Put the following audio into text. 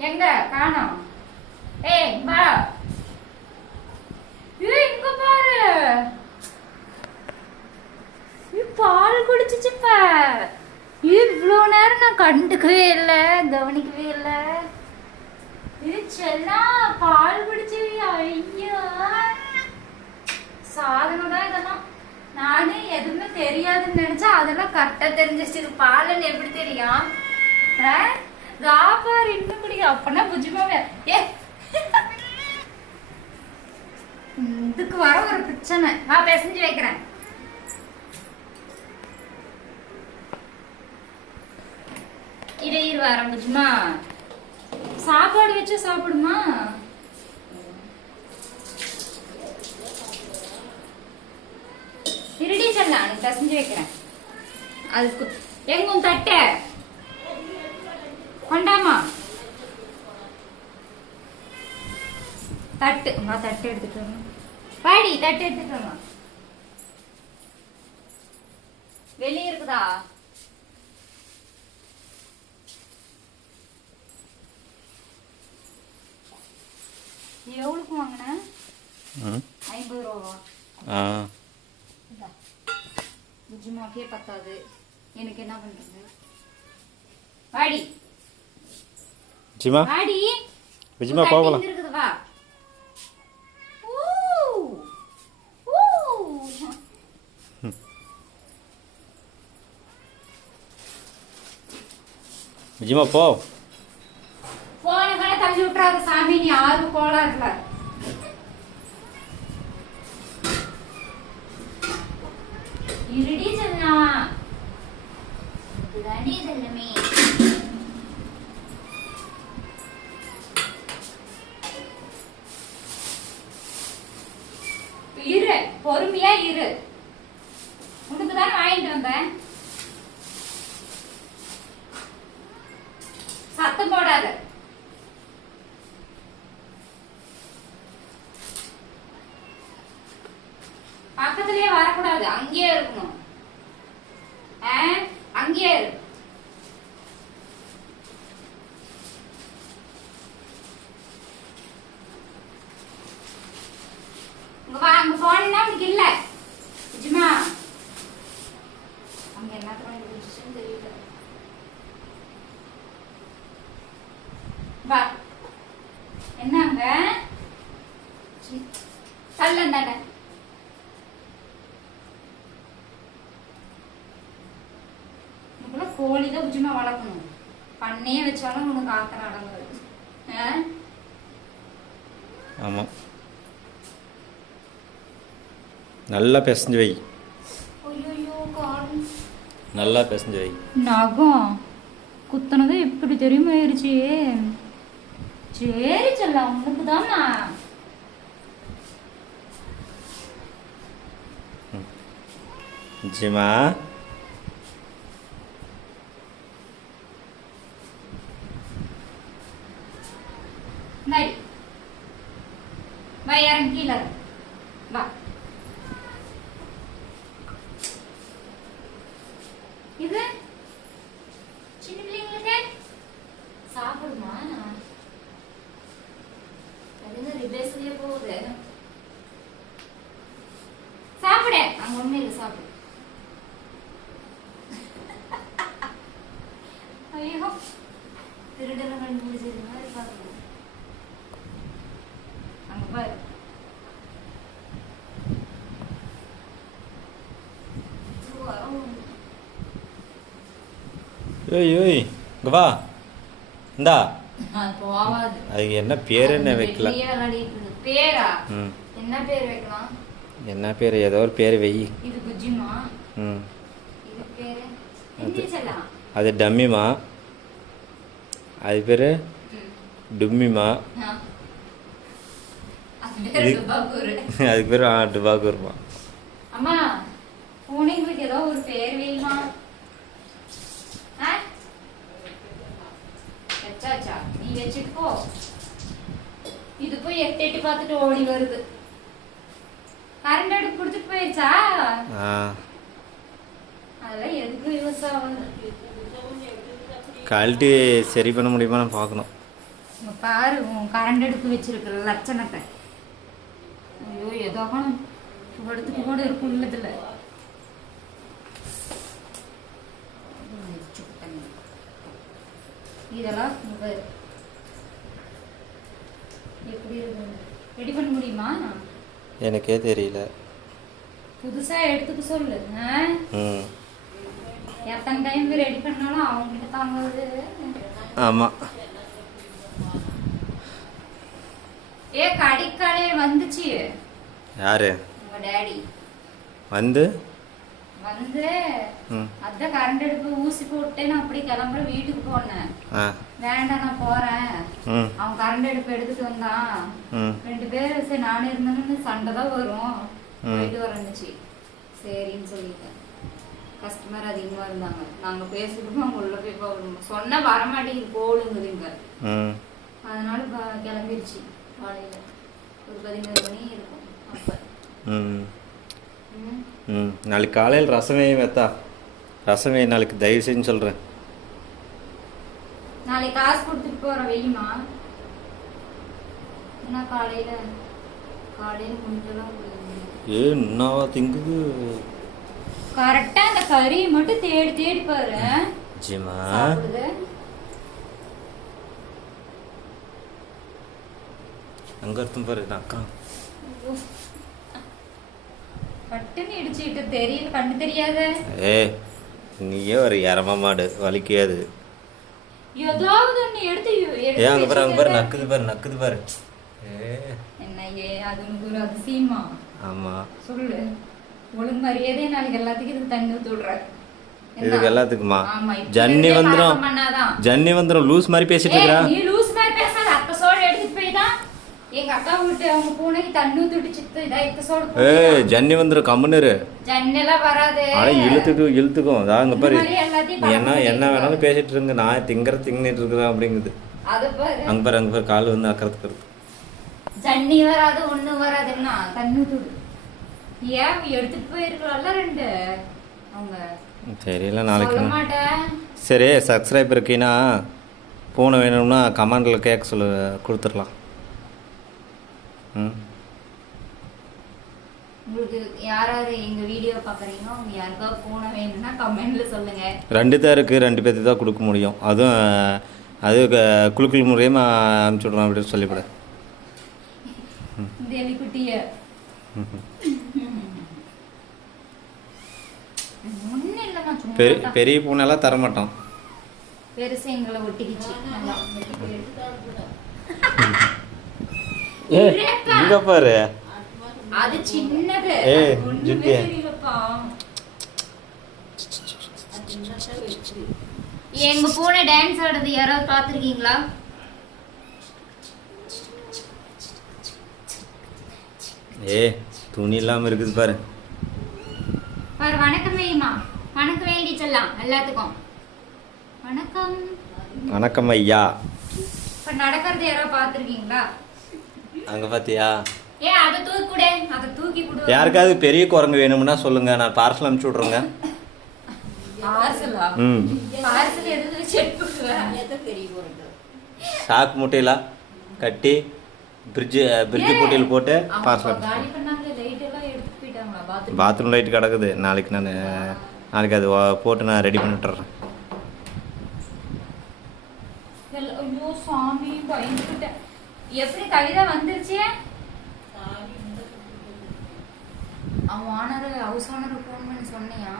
எங்க? காணோம். ஏய் வா. ஏய் இங்க பாரு. ஏய், பால் குடிச்சிச்சுப்ப. இவ்வளோ நேரம் நான் கண்டுக்கவே இல்லை கவனிக்கவே இல்லை. இது செல்லம் பால் குடிச்சு ஐயோ. சாதனம் தான் இதெல்லாம். நானே எதுவுமே தெரியாதுன்னு நினைச்சா அதெல்லாம் கரெக்டா தெரிஞ்சிச்சு இது பாலன்னு எப்படி தெரியும்? ஆ? ராபார் இன்னும் பிடிக்கும் அப்பனா புஜிமாவே ஏ. இதுக்கு வர ஒரு பிரச்சனை. வா பேசஞ்சு வைக்கிறேன். இரு இரு வரேன் சாப்பாடு வச்சு சாப்பிடுமா? இருடி செல்லாம் நீ பிசைஞ்சு வைக்கிறேன். அதுக்கு எங்கும் தட்டை. கொண்டாமா? தட்டு. நான் தட்டு எடுத்துட்டு வரணும் பாடி தட்டு எடுத்துட்டு வரணும் வெளியே இருக்குதா? எவ்வளவுக்கு வாங்கின? ம். ஐம்பது ரூபாவா. நிஜமாக்கே பத்தாது. எனக்கு என்ன பண்றது? வாடி. ஜிமா விஜிமா போகலாம். விஜிமா போ. போன கடை தள்ளி விட்டுறாத சாமி நீ ஆறு இருடி செல்லா இதுதாண்டி செல்லமே இரு பொறுமையா இரு. உனக்கு தான் வாங்கிட்டு வந்தேன். சத்தம் போடாத. பக்கத்துலயே வரக்கூடாது. அங்கேயே இருக்கணும். அங்கேயே இருக்கு இங்க வா அங்க போனா உனக்கு இல்ல நிஜமா அங்க என்னத்துல இருந்துச்சுன்னு தெரியல வா என்னங்க கோழி தான் உச்சிமா வளர்க்கணும். பண்ணையே வச்சாலும் உனக்கு ஆத்திரம் அடங்காது? ஆமாம் நல்லா பிசைஞ்சு வை. நல்லா பிசைஞ்சு வை. நகம். குத்துனது எப்படி தெரியுமா ஆயிருச்சு சரி செல்லம் உனக்கு தானா ஜிமா நடி வா இறங்கி கீழே வா இது சின்ன பிள்ளைங்களுக்கு சாப்பிடுமா அது ரிபேஸ்லயே போகுது சாப்பிடு அங்க ஒண்ணு இல்லை சாப்பிடு ஐயோ மாதிரி அங்க பாரு. ஏய் ஏய் இங்க வா. இந்தா. அதுக்கு என்ன பேர் என்ன வைக்கல. பேரா? என்ன பேர் வைக்கலாம்? என்ன பேர்? ஏதோ ஒரு பேர் வை. இது குஜிமா? ம். இது பேரு அது டம்மிமா. அது பேர். டும்மிமா. ஆ. அது பேரு டுபாக்கூர்மா அம்மா பூனைங்களுக்கு ஏதோ ஒரு பேர் ஆ? வச்சாச்சா நீ வச்சுட்டு போ. இது போய் எட்டு எட்டு பார்த்துட்டு ஓடி வருது. கரண்ட் அடுப்பு பிடிச்சிட்டு போயிருச்சா ஆ. அதெல்லாம் எதுக்கு யூஸ் ஆகுது கழட்டி சரி பண்ண முடியுமான்னு பார்க்கணும். பாரு உன் கரண்ட் அடுப்பு வச்சிருக்கிற லட்சணத்தை. ஐயோ ஏதோ இடத்துக்கு கூட இருக்கும் உள்ளதுல. இதெல்லாம். எப்படி ரெடி பண்ண முடியுமா? எனக்கே தெரியல. புதுசா எடுத்துக்க சொல்லு. ஆ? எத்தனை டைம் ரெடி பண்ணாலும் அவங்ககிட்ட தாங்குவது ஆமாம் ஏ கடிக்காலே வந்துச்சு. யாரு? உங்க டேடி வந்து? வந்து அதான் கரண்ட் அடுப்பு ஊசி போட்டேன்னு அப்படி கிளம்புற வீட்டுக்கு போனேன். வேண்டாம் நான் போறேன். அவன் கரண்ட் அடுப்பு எடுத்துட்டு வந்தான். ரெண்டு பேரும் சரி நானே இருந்தேன்னு சண்டை தான் வரும். போயிட்டு வரணுச்சு. சரின்னு சொல்லிட்டேன். கஸ்டமர் அதிகமா இருந்தாங்க. நாங்க பேசிட்டு அவங்க உள்ள போய் போகணும் சொன்னா வரமாட்டேங்குது போடுங்குதுங்க ம் அதனால கிளம்பிருச்சு. காலையில ஒரு பதினோரு மணி இருக்கும் அப்ப. ம். நாளைக்கு காலையில் ரசமே வெத்தா. ரசமே நாளைக்கு தயவு செஞ்சு சொல்கிறேன் நாளைக்கு காசு கொடுத்துட்டு போற வெய்யுமா என்ன காலையில காலையில முடிஞ்செல்லாம் ஏ என்னவா திங்குது. கரெக்டா அந்த கறியை மட்டும் தேடி தேடி பாரு. ஜிமா அங்கே இருக்கும் பாரு அக்கா. பட்டுன்னு இடிச்சுக்கிட்டு தெரியல கண்ணு தெரியாத. ஏ நீயே ஒரு இரம மாடு வலிக்காது. ஏதாவது ஒண்ணு எடுத்து எடுத்து ஏ அங்கே பாரு அங்கே பாரு நக்குது பாரு நக்குது பாரு. ஏ. என்ன ஏ அது உனக்கு ஒரு அதிசயமா? ஆமாம் சொல்லு. ஒழுங்கு மரியாதையே நாளைக்கு எல்லாத்துக்கும் இதுக்கு தண்ணி ஊத்தி விடுற என்ன? இதுக்கு எல்லாத்துக்குமா? இப்ப ஜன்னி வந்துடும் பண்ணாதான். ஜன்னி வந்துடும் லூஸ் மாதிரி பேசிட்டு ஏய், இருக்கிறா? நீ லூஸ் மாதிரி பேசாத. அத்த சோடு எடுத்துட்டு போய் தான் எங்க அக்கா வீட்டு அவங்க பூனைக்கு தண்ணி ஊத்தி சித்து இதா இத்த சோடு ஏய் ஜன்னி வந்துடும் கம்முன்னு ஜன்னெல்லாம் வராது. ஆனா இழுத்துக்கு. இழுத்துக்கும் அதான் அங்க பாரு. நீ என்ன என்ன வேணாலும் பேசிட்டு இருங்க. நான் திங்கிற திங்கிட்டு இருக்கிறேன் அப்படிங்குது. அது பாரு. அங்க பாரு அங்க பாரு. கால் வந்து அக்கறதுக்கு ஜன்னி வராது ஒண்ணு வராதுன்னா தண்ணி ஊத்துடு ஏன் எடுத்துட்டு போயிருக்கலாம்ல ரெண்டு? அவங்க. தெரியல நாளைக்கு சரி சப்ஸ்கிரைப் இருக்கீங்கன்னா பூனை வேணும்னா கமெண்டில் கேட்க சொல்லு கொடுத்துடலாம். ம். உங்களுக்கு யாராரு எங்க வீடியோ பாக்குறீங்களோ அவங்க யாருக்கா பூனை வேணும்னா கமெண்ட்ல சொல்லுங்க. ரெண்டு தான் இருக்குது ரெண்டு பேர்த்து தான் கொடுக்க முடியும். அதுவும் அது க- குலுக்குள் மூலியமாக அனுப்பிச்சி விட்றோம் அப்படின்னு சொல்லிவிட. இந்த எலிக்குட்டிய ஒண்ணு பெரிய. பெரிய பூனைலாம் தரமாட்டோம் பெருசு எங்களை ஒட்டிக்கிச்சு. ஏ இங்க பாரு அது சின்னது ஜிட்டியா. தெரியலப்பா. எங்க பூனை டான்ஸ் ஆடுறது யாராவது பாத்திருக்கீங்களா ஏ துணி இல்லாமல் இருக்குது பாரு பாரு வணக்கம் வேயுமா வணக்கம் சொல்லலாம் எல்லாத்துக்கும். வணக்கம். வணக்கம் ஐயா. இப்ப நடக்கிறது யாராவது பாத்திருக்கீங்களா அங்கே பார்த்தியா ஏ அதை தூக்கி கொடு அதை தூக்கி கொடு. யாருக்காவது பெரிய குரங்கு வேணும்னா சொல்லுங்க நான் பார்சல் அனுப்பிச்சி விட்றேங்க பார்சலா? ம். பார்சல் எதுல செட் பண்ணுவேன் சாக்கு முட்டையில கட்டி பிரிட்ஜு பிரிட்ஜு போட்டியில் போட்டு பார்சல் பாத்ரூம் லைட் கிடக்குது. நாளைக்கு நான் நாளைக்கு அது போட்டு நான் ரெடி பண்ணி விட்டுறேன். எல்லாம் ஐயோ சாமி பயந்துக்கிட்டேன் எப்படி கவிதா வந்துருச்சு? அவன் ஓனர் ஹவுஸ் ஓனர் ஃபோன் பண்ணி சொன்னியா?